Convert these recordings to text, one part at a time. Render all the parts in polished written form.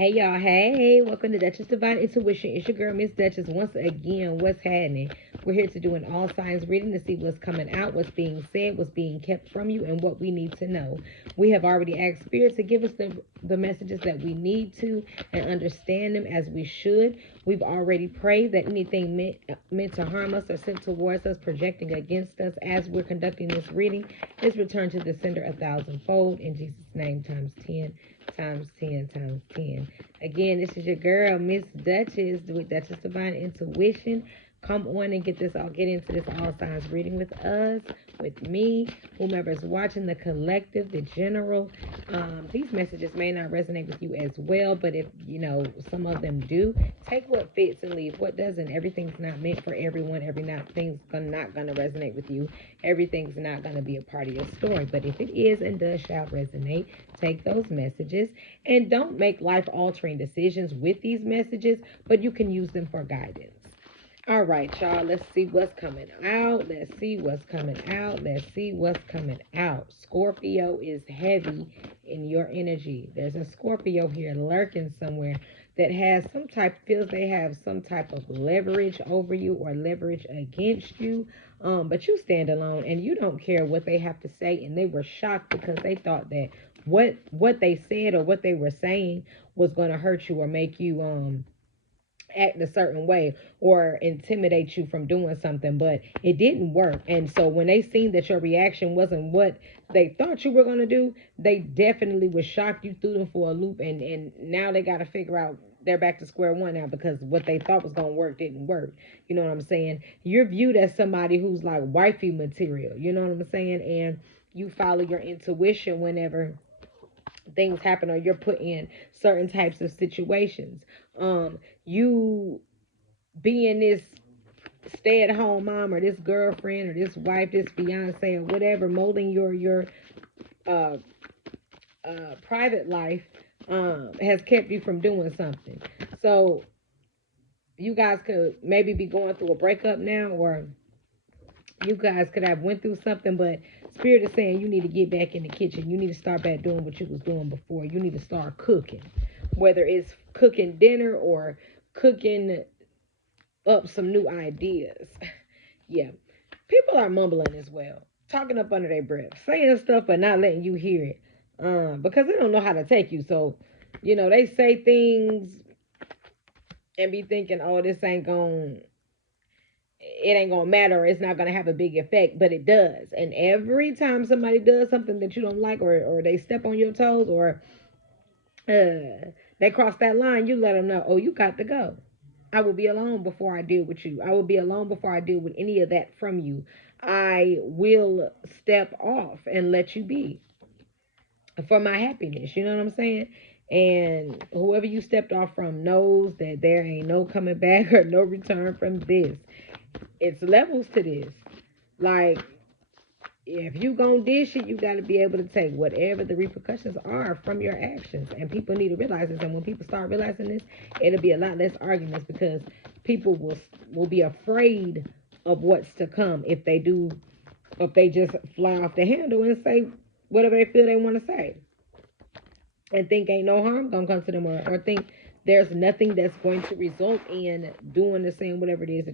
Hey y'all, hey, welcome to Duchess Divine Intuition. It's your girl, Miss Duchess. Once again, what's happening? We're here to do an all signs reading to see what's coming out, what's being said, what's being kept from you, and what we need to know. We have already asked Spirit to give us the messages that we need to and understand them as we should. We've already prayed that anything meant to harm us or sent towards us, projecting against us as we're conducting this reading, is returned to the sender a thousandfold in Jesus' name, times 10 times 10 times 10. Again, this is your girl, Miss Duchess, with Duchess Divine Intuition. Come on and get into this all signs reading with us, with me, whomever's watching, the collective, the general. These messages may not resonate with you as well, but if you know some of them do, take what fits and leave what doesn't. Everything's not meant for everyone. Everything's not gonna resonate with you. Everything's not gonna be a part of your story. But if it is and does shall resonate, take those messages and don't make life altering decisions with these messages, but you can use them for guidance. All right, y'all, let's see what's coming out. Let's see what's coming out. Let's see what's coming out. Scorpio is heavy in your energy. There's a Scorpio here lurking somewhere that feels they have some type of leverage over you or leverage against you. But you stand alone and you don't care what they have to say. And they were shocked because they thought that what they said or what they were saying was going to hurt you or make you act a certain way or intimidate you from doing something, but it didn't work. And so when they seen that your reaction wasn't what they thought you were going to do, they definitely was shocked. You threw them for a loop, and now they got to figure out, they're back to square one now because what they thought was going to work didn't work. You know what I'm saying? You're viewed as somebody who's like wifey material, you know what I'm saying? And you follow your intuition whenever things happen or you're put in certain types of situations. You being this stay-at-home mom or this girlfriend or this wife, this fiance or whatever, molding your uh, private life has kept you from doing something. So you guys could maybe be going through a breakup now, or you guys could have went through something, but Spirit is saying you need to get back in the kitchen. You need to start back doing what you was doing before. You need to start cooking, whether it's cooking dinner or cooking up some new ideas. Yeah, people are mumbling as well, talking up under their breath, saying stuff but not letting you hear it, because they don't know how to take you. So, they say things and be thinking, oh, it ain't gonna matter, it's not gonna have a big effect, but it does. And every time somebody does something that you don't like, or they step on your toes, or they cross that line, you let them know, oh, you got to go. I will be alone before I deal with you. I will be alone before I deal with any of that from you. I will step off and let you be for my happiness. You know what I'm saying? And whoever you stepped off from knows that there ain't no coming back or no return from this. It's levels to this. Like, if you gonna dish it, you got to be able to take whatever the repercussions are from your actions. And people need to realize this. And when people start realizing this, it'll be a lot less arguments, because people will be afraid of what's to come if they just fly off the handle and say whatever they feel they want to say, and think ain't no harm gonna come to them, or think there's nothing that's going to result in doing the same whatever it is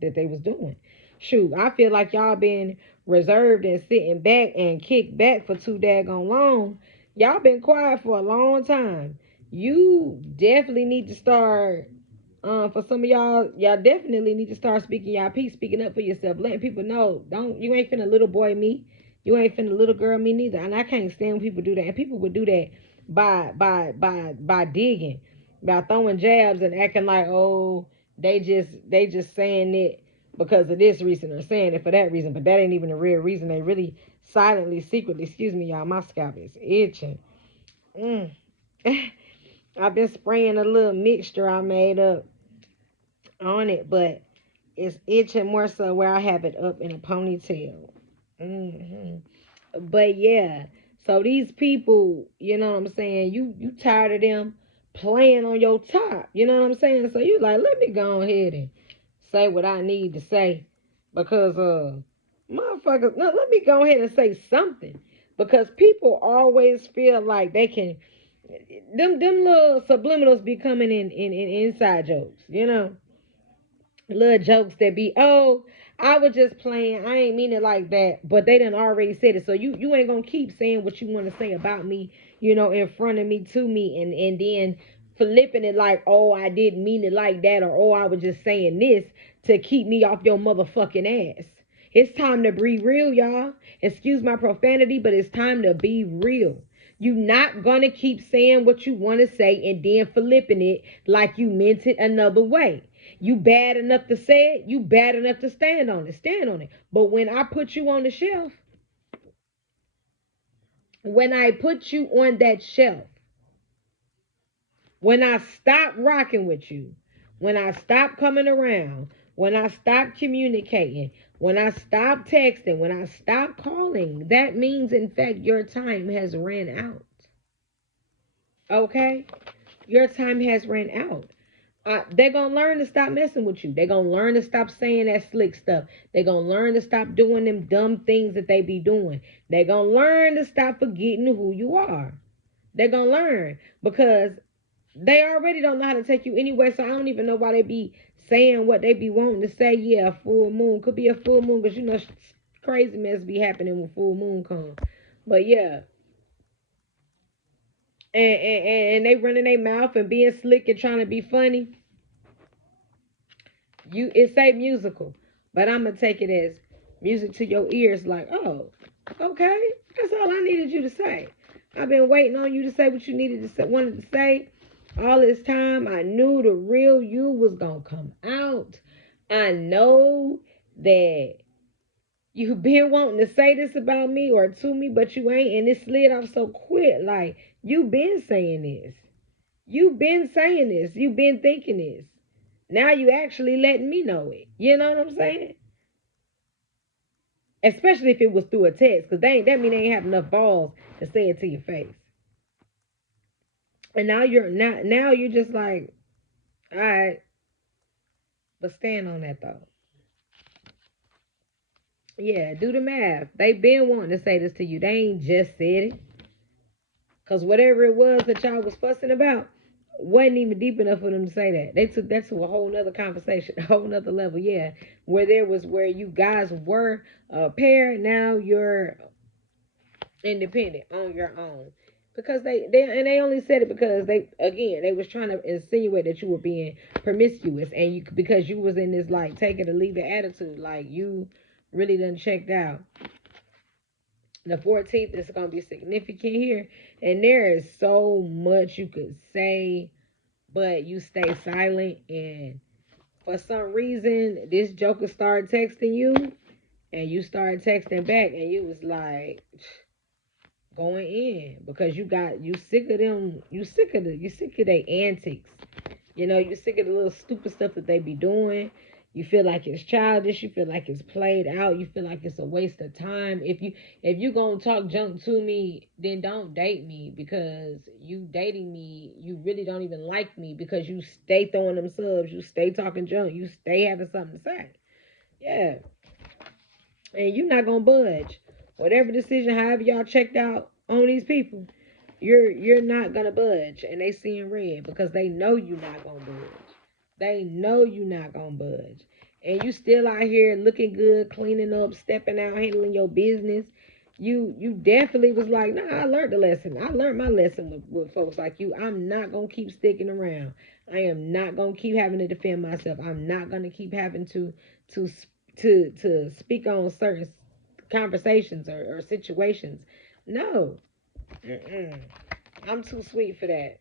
that they was doing. Shoot, I feel like y'all been reserved and sitting back and kicked back for too daggone long. Y'all been quiet for a long time. You definitely need to start. For some of y'all definitely need to start speaking y'all piece, speaking up for yourself, letting people know, don't you ain't finna little boy me, you ain't finna little girl me neither. And I can't stand when people do that. And people would do that by digging, by throwing jabs and acting like, oh, they just saying it because of this reason, or saying it for that reason, but that ain't even the real reason. They really silently, secretly, excuse me, y'all, my scalp is itching. mm. I've been spraying a little mixture I made up on it, but it's itching more so where I have it up in a ponytail. hmm But yeah, so these people, you know what I'm saying? You tired of them playing on your top, you know what I'm saying? So you like, let me go ahead and say what I need to say, because motherfuckers, no, let me go ahead and say something, because people always feel like they can them little subliminals be coming in inside jokes, you know, little jokes that be, oh, I was just playing, I ain't mean it like that, but they done already said it, so you ain't gonna keep saying what you want to say about me, you know, in front of me, to me, and then flipping it like, oh, I didn't mean it like that, or oh, I was just saying this to keep me off your motherfucking ass. It's time to be real, y'all. Excuse my profanity, but it's time to be real. You not gonna keep saying what you want to say and then flipping it like you meant it another way. You bad enough to say it, you bad enough to stand on it. Stand on it. But when I put you on the shelf, when I put you on that shelf, when I stop rocking with you, when I stop coming around, when I stop communicating, when I stop texting, when I stop calling, that means, in fact, your time has ran out. Okay? Your time has ran out. They're going to learn to stop messing with you. They're going to learn to stop saying that slick stuff. They're going to learn to stop doing them dumb things that they be doing. They're going to learn to stop forgetting who you are. They're going to learn because they already don't know how to take you anyway, so I don't even know why they be saying what they be wanting to say. Yeah, full moon. Could be a full moon because, you know, crazy mess be happening when full moon comes. But, yeah. And they running their mouth and being slick and trying to be funny. It say musical, but I'm going to take it as music to your ears like, oh, okay. That's all I needed you to say. I've been waiting on you to say what you needed to say, wanted to say. All this time, I knew the real you was going to come out. I know that you've been wanting to say this about me or to me, but you ain't. And it slid off so quick. Like, you've been saying this. You've been saying this. You've been thinking this. Now you actually letting me know it. You know what I'm saying? Especially if it was through a text, because that mean they ain't have enough balls to say it to your face. And now you're just like, all right, but stand on that though. Yeah, do the math. They been wanting to say this to you. They ain't just said it. Cause whatever it was that y'all was fussing about wasn't even deep enough for them to say that. They took that to a whole nother conversation, a whole nother level. Yeah. Where you guys were a pair, now you're independent on your own. Because they only said it because they was trying to insinuate that you were being promiscuous and you because you was in this like take it or leave it attitude, like you really done checked out. The 14th is going to be significant here, and there is so much you could say, but you stay silent. And for some reason, this joker started texting you, and you started texting back, and you was like going in because you sick of them, you sick of their antics. You know, you sick of the little stupid stuff that they be doing. You feel like it's childish. You feel like it's played out. You feel like it's a waste of time. If you gonna talk junk to me, then don't date me because you dating me. You really don't even like me because you stay throwing them subs. You stay talking junk. You stay having something to say. Yeah, and you not gonna budge. Whatever decision, however y'all checked out on these people, you're not gonna budge, and they seeing red because they know you not gonna budge. They know you not gonna budge, and you still out here looking good, cleaning up, stepping out, handling your business. You definitely was like, nah, I learned the lesson. I learned my lesson with folks like you. I'm not gonna keep sticking around. I am not gonna keep having to defend myself. I'm not gonna keep having to to speak on certain conversations or situations. No. Mm-mm. I'm too sweet for that.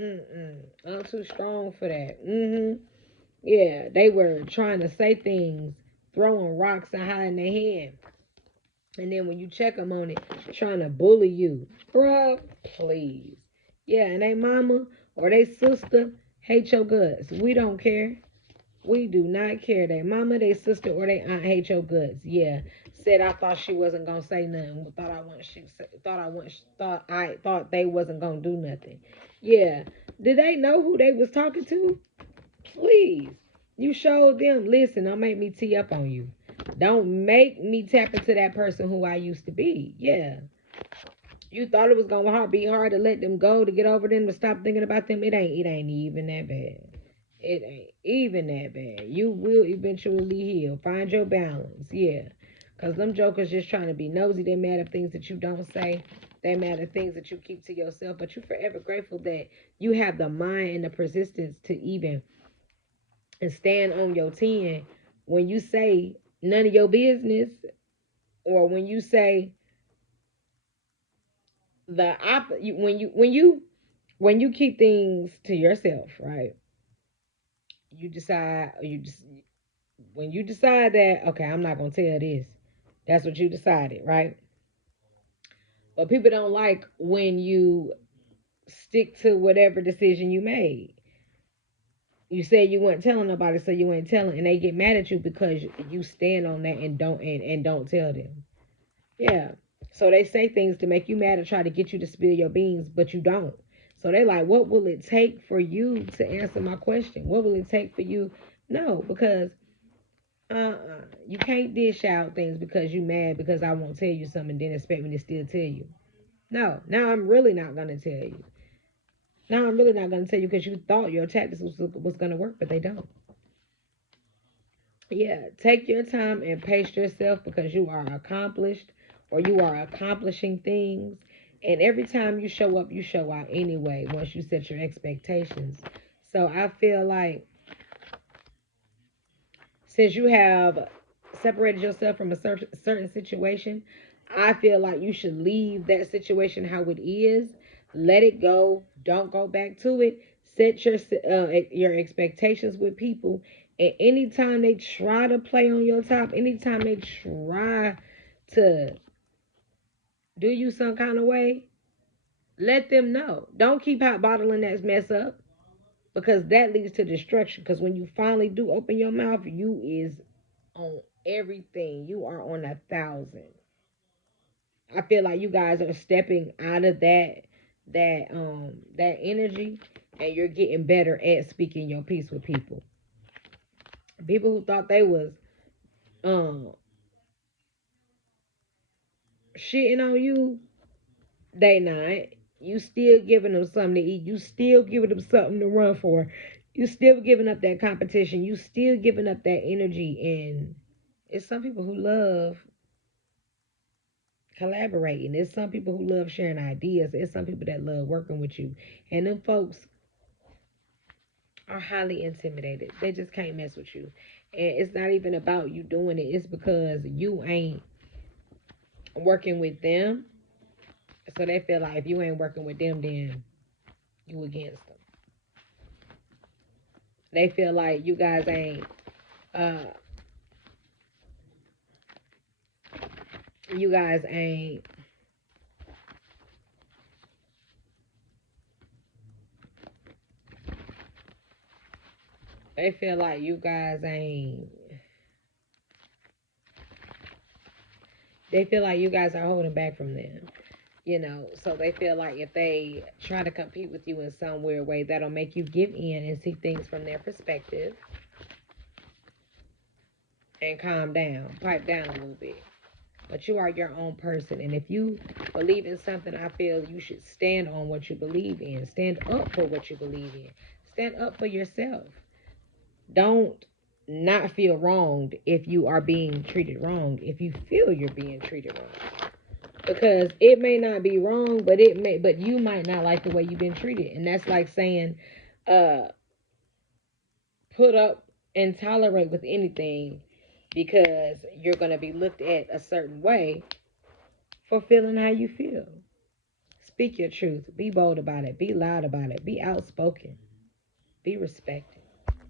Mm-mm. I'm too strong for that. Mm-hmm. Yeah, they were trying to say things, throwing rocks and hiding their hand. And then when you check them on it, trying to bully you. Bruh, please. Yeah, and they mama or they sister hate your guts. We don't care. We do not care. They mama, they sister, or they aunt hate your guts. Yeah. Said I thought she wasn't gonna say nothing. Thought they wasn't gonna do nothing. Yeah. Did they know who they was talking to? Please. You showed them. Listen, don't make me tee up on you. Don't make me tap into that person who I used to be. Yeah. You thought it was gonna be hard to let them go, to get over them, to stop thinking about them. It ain't even that bad. It ain't even that bad. You will eventually heal. Find your balance. Yeah. Because them jokers just trying to be nosy. They mad at things that you don't say. They mad at things that you keep to yourself. But you're forever grateful that you have the mind and the persistence to even and stand on your 10 when you say none of your business, or when you say the when you keep things to yourself, right? You decide, you just when you decide that, okay, I'm not gonna tell this. That's what you decided, right? But people don't like when you stick to whatever decision you made. You said you weren't telling nobody, so you ain't telling, and they get mad at you because you stand on that and don't tell them. Yeah. So they say things to make you mad and try to get you to spill your beans, but you don't. So they like, what will it take for you to answer my question? What will it take for you? No, because you can't dish out things because you mad because I won't tell you something and then expect me to still tell you. No, now I'm really not gonna tell you. Now I'm really not gonna tell you because you thought your tactics was gonna work, but they don't. Yeah, take your time and pace yourself because you are accomplished or you are accomplishing things. And every time you show up, you show out anyway once you set your expectations. So I feel like since you have separated yourself from a certain situation, I feel like you should leave that situation how it is. Let it go. Don't go back to it. Set your expectations with people, and anytime they try to play on your top, anytime they try to do you some kind of way, let them know. Don't keep hot bottling that mess up because that leads to destruction. Because when you finally do open your mouth, you is on everything. You are on 1,000. I feel like you guys are stepping out of that energy, and you're getting better at speaking your piece with people. People who thought they was um shitting on you, they not. You still giving them something to eat. You still giving them something to run for. You still giving up that competition. You still giving up that energy. And it's some people who love collaborating. There's some people who love sharing ideas. There's some people that love working with you. And them folks are highly intimidated. They just can't mess with you. And it's not even about you doing it. It's because you ain't working with them. So they feel like if you ain't working with them, then you against them. They feel like you guys ain't uh you guys ain't they feel like you guys ain't they feel like you guys are holding back from them. So they feel like if they try to compete with you in some weird way, that'll make you give in and see things from their perspective and calm down, pipe down a little bit. But you are your own person, and if you believe in something, I feel you should stand on what you believe in. Stand up for what you believe in. Stand up for yourself. Don't not feel wronged if you are being treated wrong, if you feel you're being treated wrong, because it may not be wrong, but you might not like the way you've been treated. And that's like saying uh put up and tolerate with anything because you're going to be looked at a certain way for feeling how you feel. Speak your truth. Be bold about it. Be loud about it. Be outspoken. Be respected.